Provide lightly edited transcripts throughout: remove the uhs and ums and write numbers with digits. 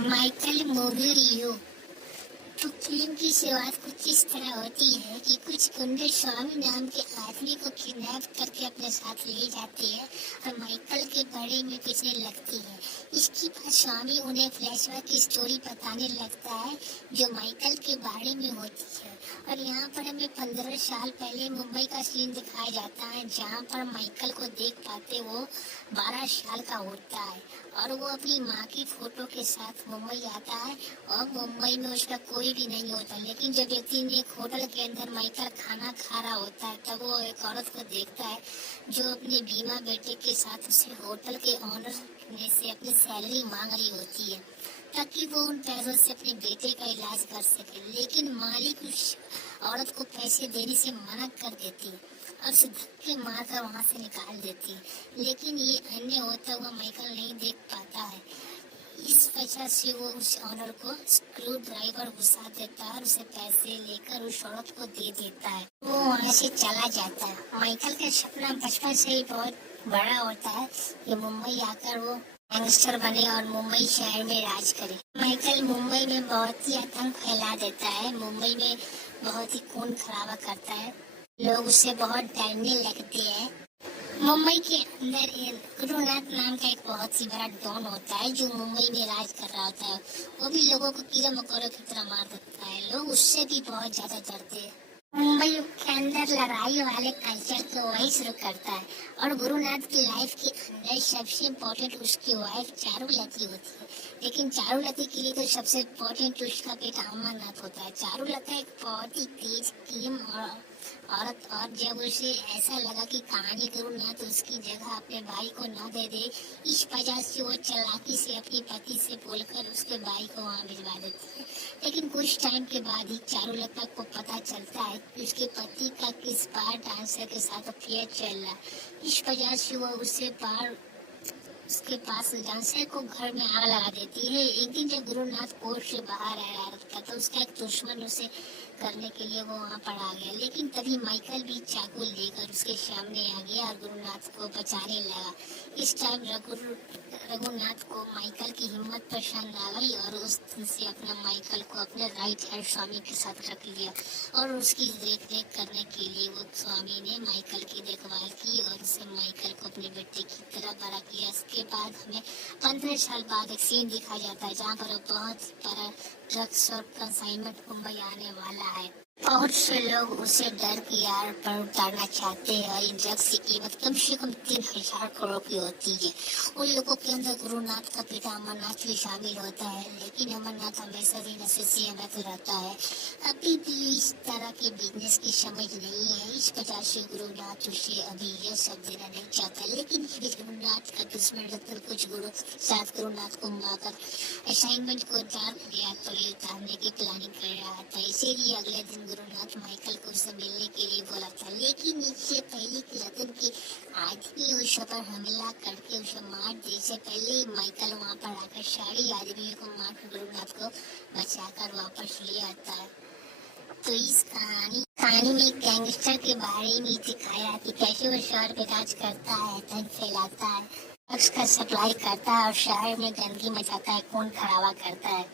Michael movie review. तो film की शुरुआत कुछ इस तरह होती है कि कुछ गुंडे स्वामी नाम के आदमी को किडनैप करके अपने साथ ले जाते हैं और माइकल के बारे में पूछने लगती है। इसके बाद स्वामी उन्हें फ्लैशबैक की स्टोरी बताने लगता है जो माइकल के बारे में होती है। और यहाँ पर हमें 15 साल पहले मुंबई का सीन दिखाया जाता है जहाँ पर माइकल को देख पाते वो 12 साल का होता है और वो अपनी माँ की फोटो के साथ मुंबई आता है और मुंबई में उसका कोई भी नहीं होता। लेकिन जब एक दिन एक होटल के अंदर माइकल खाना खा रहा होता है तब वो एक औरत को देखता है जो अपने बीमा बेटे के साथ उसे होटल के ऑनर ने से अपनी सैलरी मांग रही होती है ताकि वो उन पैसों से अपने बेटे का इलाज कर सके। लेकिन मालिक उस औरत को पैसे देने से मना कर देती है और उसे धक्के मारकर वहाँ से निकाल देती है। लेकिन ये अन्य होता हुआ माइकल नहीं देख पाता है। इस वजह से वो उस ऑनर को स्क्रू ड्राइवर घुसा देता है और उसे पैसे लेकर उस औरत को दे देता है। वो वहाँ से चला जाता है। माइकल का सपना बचपन से ही बहुत बड़ा होता है कि मुंबई आकर वो गैंगस्टर बने और मुंबई शहर में राज करे। माइकल मुंबई में बहुत ही आतंक फैला देता है, मुंबई में बहुत ही खून खराबा करता है, लोग उससे बहुत डरने लगते हैं। मुंबई के अंदर गुरुनाथ नाम का एक बहुत ही बड़ा डॉन होता है जो मुंबई में राज कर रहा होता है। वो भी लोगों को कीड़े मकोड़ों की तरह मार देता है, लोग उससे भी बहुत ज्यादा डरते हैं। मुंबई के अंदर लड़ाई वाले कल्चर को वही शुरू करता है और गुरुनाथ की लाइफ के अंदर सबसे इम्पोर्टेंट उसकी वाइफ चारुलती होती है। लेकिन चारुलती के लिए तो सबसे इम्पोर्टेंट उसका बेटा अमरनाथ होता है। चारुलता एक बहुत ही तेज टीम औरत और जब उसे ऐसा लगा कि कहानी गुरुनाथ उसकी जगह अपने भाई को न दे दे, इस वजह से वो चालाकी से अपनी पति से बोलकर उसके भाई को वहाँ भिजवा देती है। लेकिन कुछ टाइम के बाद ही चारुलता को पता चलता है कि उसके पति का किस बार डांसर के साथ अफेयर चल रहा है। इस वजह से वो उसके पास डांसर को घर में आग लगा देती है। एक दिन जब गुरुनाथ कोर्ट से बाहर आ रहा था तो उसका एक दुश्मन उसे करने के लिए वो वहाँ पर आ गया। लेकिन तभी माइकल भी चाकू लेकर उसके सामने आ गया और गुरुनाथ को बचाने लगा। इस टाइम रघुनाथ को माइकल की हिम्मत पसंद आ गई और उस दिन से अपना माइकल को अपने राइट हैंड स्वामी के साथ रख लिया और उसकी देख रेख करने के लिए वो स्वामी ने माइकल की देखभाल की और उसे माइकल को अपने बेटे की तरह बड़ा किया। इसके बाद हमें 15 साल बाद एक सीन दिखाया जाता है जहाँ पर बहुत बड़ा ड्रग्स और कंसाइनमेंट मुंबई आने वाला है। बहुत से लोग उसे डर की आड़ पर उतारना चाहते हैं और इन ड्रग्स की कीमत कम से कम 3000 करोड़ की होती है। उन लोगों के अंदर गुरुनाथ का बेटा अमरनाथ भी शामिल होता है, लेकिन अमरनाथ हमेशा ही नशे से अवैध रहता है। अभी भी इस तरह के बिजनेस की समझ नहीं है, इस वजह से गुरुनाथ उसे अभी यह सब देना नहीं चाहता। लेकिन गुरुनाथ का दुश्मन रतन कुछ साथ गुरुनाथ को मारकर असाइनमेंट को डार्क रियाद पर उतारने की प्लानिंग कर रहा था। इसीलिए अगले दिन गुरुनाथ माइकल को उससे मिलने के लिए बोला था। लेकिन इससे पहले कि रतन के आदमी उस पर हमला करके उसे मार दे, इससे पहले ही माइकल वहाँ पर आकर सारे आदमियों को मार गुरुनाथ को बचाकर वापस ले आता है। तो इस कहानी में गैंगस्टर के बारे में दिखाया कि कैसे वो शहर पे राज करता है, धन फैलाता है, ड्रग्स का सप्लाई करता है और शहर में गंदगी मचाता है, खून खराबा करता है।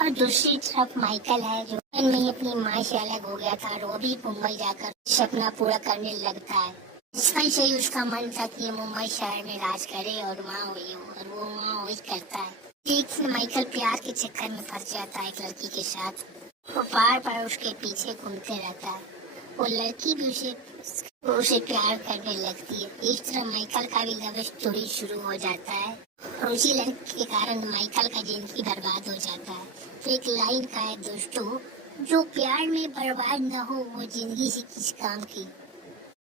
और दूसरी तरफ माइकल है जो में अपनी माँ से अलग हो गया था और वो भी मुंबई जाकर सपना पूरा करने लगता है। बचपन से ही उसका मन था कि मुंबई शहर में राज करे और वो वहाँ वही करता है। लेकिन माइकल प्यार के चक्कर में फंस जाता है एक लड़की के साथ। वो बार बार उसके पीछे घूमते रहता है। वो लड़की भी उसे प्यार करने लगती है। इस तरह माइकल का भी लव स्टोरी शुरू हो जाता है और उसी लड़की के कारण माइकल का जिंदगी बर्बाद हो जाता है। तो एक लाइन का है दोस्तों, जो प्यार में बर्बाद न हो वो जिंदगी से किस काम की।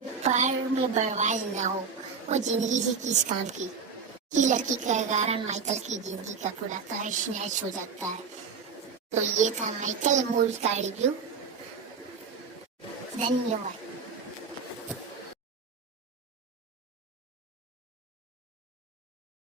प्यार में बर्बाद न हो वो जिंदगी से किस काम की। ये लड़की के कारण माइकल की जिंदगी का पूरा तहस नहस हो जाता है। तो ये था माइकल मूवी का रिव्यू। धन्यवाद।